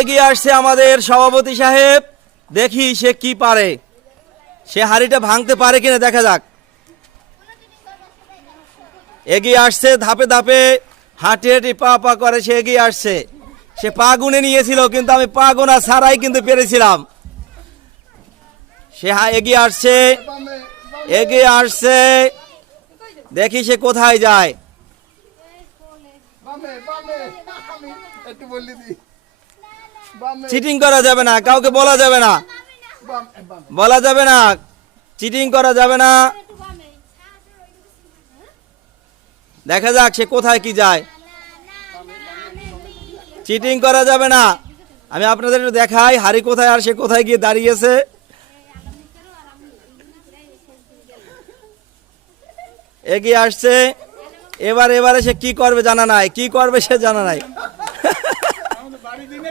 এগিয়ে আসছে আমাদের সভাপতি সাহেব, দেখি সে কি পারে, সে হাড়িটা ভাঙতে পারে কিনা দেখা যাক। এগিয়ে আসছে ধাপে ধাপে, হাঁটি হাঁটি পা পা করে সে এগিয়ে আসছে। সে পা গুনে নিয়েছিল, কিন্তু আমি পা গোনা ছাড়াই কিন্তু পেরেছিলাম। সে এগিয়ে আসছে, এগিয়ে আসছে, দেখি সে কোথায় যায়। চিটিং করা যাবে না, কাউকে বলা যাবে না, বলা যাবে না, চিটিং করা যাবে না। দেখা যাক সে কোথায় কি যায়। চিটিং করা যাবে না। আমি আপনাদের একটু দেখাই হাড়ি কোথায় আর সে কোথায় গিয়ে দাঁড়িয়েছে। এগিয়ে আসছে, এবারে সে কি করবে জানা নাই, কি করবে সে জানা নাই।